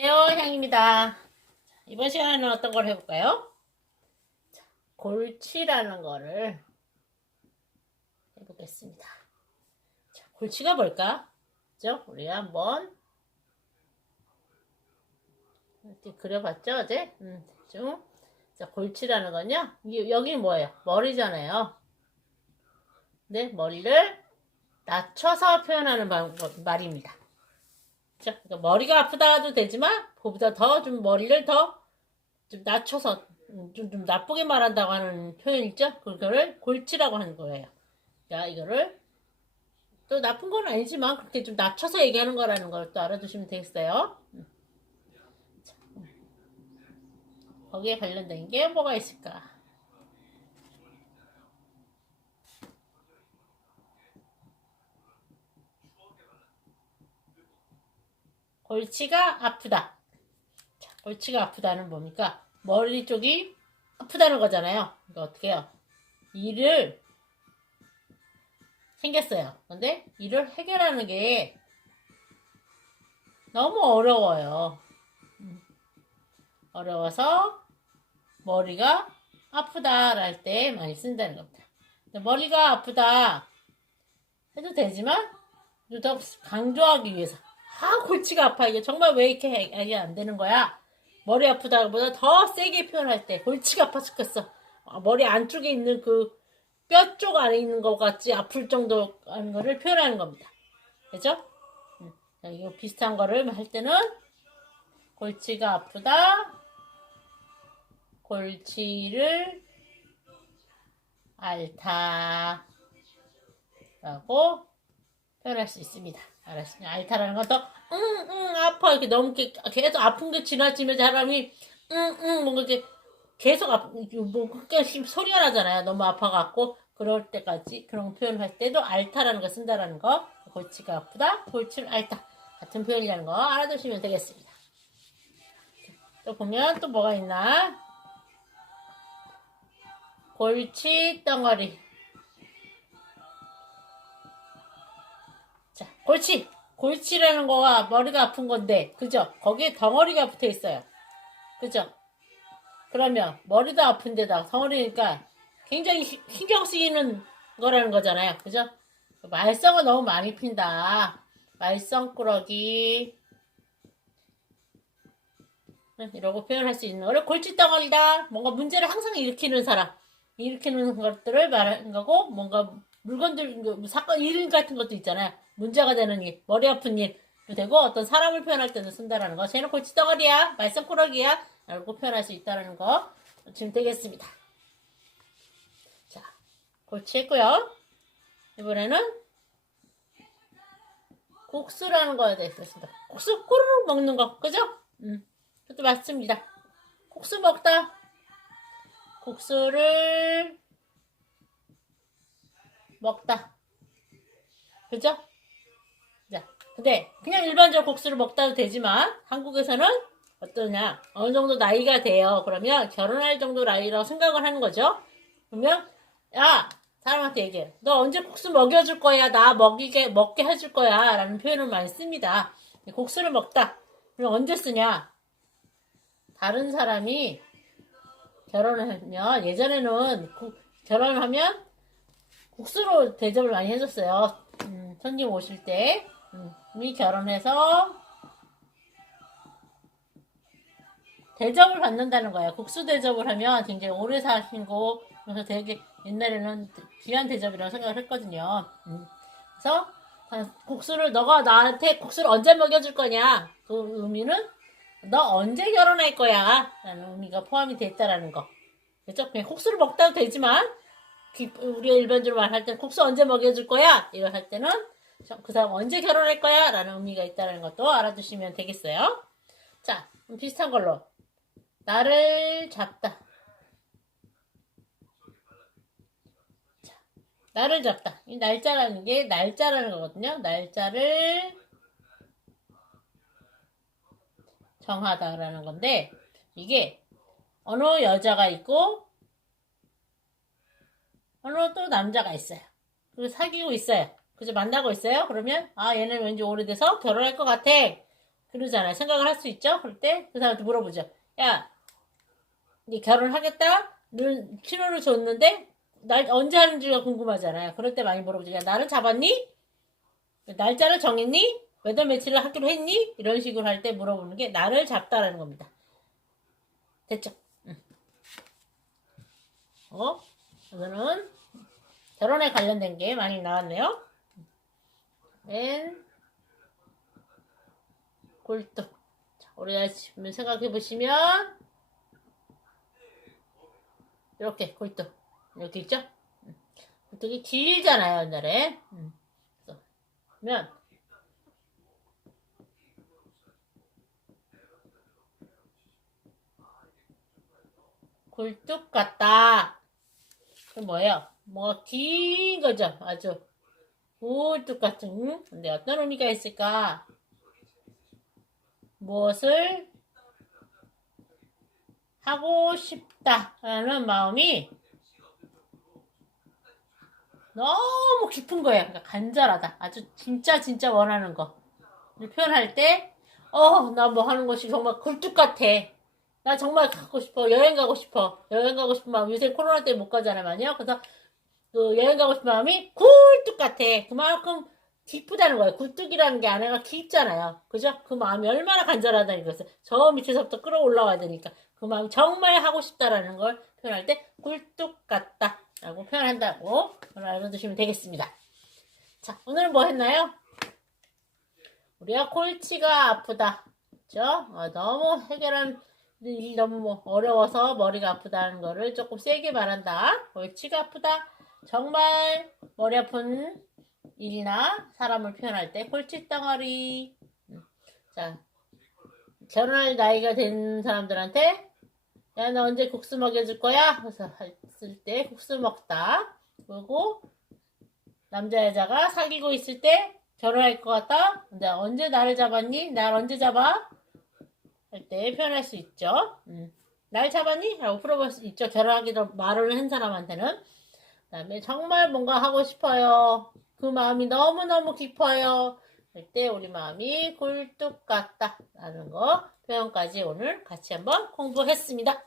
에어향입니다. 이번 시간에는 어떤 걸 해볼까요? 자, 골치라는 거를 해보겠습니다. 자, 골치가 뭘까? 그죠? 우리 한번 이렇게 그려봤죠, 어제? 음, 대충. 자, 골치라는 건요, 이- 여기 뭐예요? 머리잖아요. 네, 머리를 낮춰서 표현하는 방- 말입니다. 자, 그러니까 머리가 아프다도 되지만 그보다 더 좀 머리를 더 좀 낮춰서 음, 좀, 좀 나쁘게 말한다고 하는 표현 있죠? 그거를 골치라고 하는 거예요. 자, 이거를 또 나쁜 건 아니지만 그렇게 좀 낮춰서 얘기하는 거라는 걸 또 알아두시면 되겠어요. 거기에 관련된 게 뭐가 있을까? 골치가 아프다. 자, 골치가 아프다는 뭡니까? 머리 쪽이 아프다는 거잖아요. 이거 어떻게 해요? 이를 생겼어요. 근데 이를 해결하는 게 너무 어려워요. 음. 어려워서 머리가 아프다랄 때 많이 쓴다는 겁니다. 머리가 아프다 해도 되지만 좀 더 강조하기 위해서 아 골치가 아파. 이게 정말 왜 이렇게 해결이 안 되는 거야? 머리 아프다보다 더 세게 표현할 때 골치가 아파 죽겠어. 아, 머리 안쪽에 있는 그 뼈 쪽 안에 있는 것 같이 아플 정도 하는 거를 표현하는 겁니다. 그죠? 이거 비슷한 거를 할 때는 골치가 아프다. 골치를 앓다. 라고 표현할 수 있습니다. 알았습니다. 알타라는 건 더, 응, 응, 아파. 이렇게 너무 계속 아픈 게 지나치면 사람이, 응, 응, 뭔가 이렇게 계속 아프, 뭐, 그게 소리가 나잖아요. 너무 아파갖고. 그럴 때까지, 그런 표현을 할 때도 알타라는 거 쓴다라는 거. 골치가 아프다, 골치를 앓다. 같은 표현이라는 거 알아두시면 되겠습니다. 또 보면 또 뭐가 있나? 골치 덩어리. 골치. 골치라는 거가 머리가 아픈 건데, 그죠? 거기에 덩어리가 붙어 있어요. 그죠? 그러면 머리도 아픈데다 덩어리니까 굉장히 시- 신경 쓰이는 거라는 거잖아요. 그죠? 말썽을 너무 많이 핀다. 말썽꾸러기. 응, 이러고 표현할 수 있는 거를 골칫덩어리다. 뭔가 문제를 항상 일으키는 사람. 일으키는 것들을 말하는 거고, 뭔가 물건들, 뭐 사건, 일 같은 것도 있잖아요. 문제가 되는 일, 머리 아픈 일도 되고, 어떤 사람을 표현할 때도 쓴다라는 거. 쟤는 골칫덩어리야, 말썽꾸러기야. 라고 표현할 수 있다는 거. 지금 되겠습니다. 자, 골치 했고요. 이번에는 국수라는 거에 대해서 했습니다. 국수 꼬르륵 먹는 거, 그죠? 음, 그것도 맞습니다. 국수 먹다. 국수를 먹다. 그죠? 자, 근데 그냥 일반적으로 국수를 먹다도 되지만 한국에서는 어떠냐? 어느 정도 나이가 돼요. 그러면 결혼할 정도 나이라고 생각을 하는 거죠. 그러면 야 사람한테 얘기해. 너 언제 국수 먹여줄 거야? 나 먹이게 먹게 해줄 거야? 라는 표현을 많이 씁니다. 국수를 먹다. 그럼 언제 쓰냐? 다른 사람이 결혼을 하면 예전에는 국- 결혼을 하면 국수로 대접을 많이 해줬어요. 음, 손님 오실 때 음, 이 결혼해서 대접을 받는다는 거예요. 국수 대접을 하면 굉장히 오래 사시고 그래서 되게 옛날에는 귀한 대접이라고 생각을 했거든요. 음. 그래서 국수를 너가 나한테 국수를 언제 먹여줄 거냐? 그 의미는 너 언제 결혼할 거야? 라는 의미가 포함이 됐다라는 거. 그죠? 그냥 국수를 먹다도 되지만 기- 우리가 일반적으로 말할 때는 국수 언제 먹여줄 거야? 이걸 할 때는 저- 그 사람 언제 결혼할 거야? 라는 의미가 있다는 것도 알아두시면 되겠어요. 자, 비슷한 걸로 나를 잡다. 자, 나를 잡다. 이 날짜라는 게 날짜라는 거거든요. 날짜를 정하다라는 건데 이게 어느 여자가 있고 어느 또 남자가 있어요. 그리고 사귀고 있어요. 그죠? 만나고 있어요. 그러면 아 얘는 왠지 오래돼서 결혼할 것 같아. 그러잖아요. 생각을 할 수 있죠? 그럴 때 그 사람한테 물어보죠. 야, 니 결혼하겠다? 는 신호를 줬는데 날 언제 하는지가 궁금하잖아요. 그럴 때 많이 물어보죠. 야, 나를 잡았니? 날짜를 정했니? 몇월 며칠을 하기로 했니? 이런 식으로 할 때 물어보는 게 나를 잡다라는 겁니다. 됐죠? 응. 어? 이거는 결혼에 관련된 게 많이 나왔네요. 맨 꿀뚝. 자, 우리가 지금 생각해 보시면 이렇게 꿀뚝 이렇게 있죠? 음. 꿀뚝이 길잖아요, 옛날에. 음. 그러면 굴뚝 같다. 그 뭐예요? 뭐가 긴 거죠. 아주 굴뚝 같은. 응? 근데 어떤 의미가 있을까? 무엇을 하고 싶다라는 마음이 너무 깊은 거예요. 그러니까 간절하다. 아주 진짜 진짜 원하는 거. 표현할 때, 어, 나 뭐 하는 것이 정말 굴뚝 같아. 나 정말 가고 싶어. 여행 가고 싶어. 여행 가고 싶은 마음. 요새 코로나 때문에 못 가잖아요, 많이요. 그래서 그 여행 가고 싶은 마음이 굴뚝 같아. 그만큼 기쁘다는 거예요. 굴뚝이라는 게 안에가 깊잖아요. 그죠? 그 마음이 얼마나 간절하다는 것을 저 밑에서부터 끌어올라와야 되니까 그 마음이 정말 하고 싶다라는 걸 표현할 때 굴뚝 같다. 라고 표현한다고 알아두시면 되겠습니다. 자, 오늘 뭐 했나요? 우리가 골치가 아프다. 그죠? 어, 너무 해결한 일이 너무 뭐 어려워서 머리가 아프다는 거를 조금 세게 말한다. 골치가 아프다. 정말 머리 아픈 일이나 사람을 표현할 때 골칫덩어리. 음. 자, 결혼할 나이가 된 사람들한테 야, 너 언제 국수 먹여줄 거야? 그래서 했을 때 국수 먹다. 그리고 남자 여자가 사귀고 있을 때 결혼할 것 같다. 근데 언제 나를 잡았니? 날 언제 잡아? 할 때 표현할 수 있죠. 음. 날 잡았니? 라고 물어볼 수 있죠. 결혼하기로 말을 한 사람한테는. 그 다음에 정말 뭔가 하고 싶어요. 그 마음이 너무너무 깊어요. 할 때 우리 마음이 굴뚝 같다. 라는 거 표현까지 오늘 같이 한번 공부했습니다.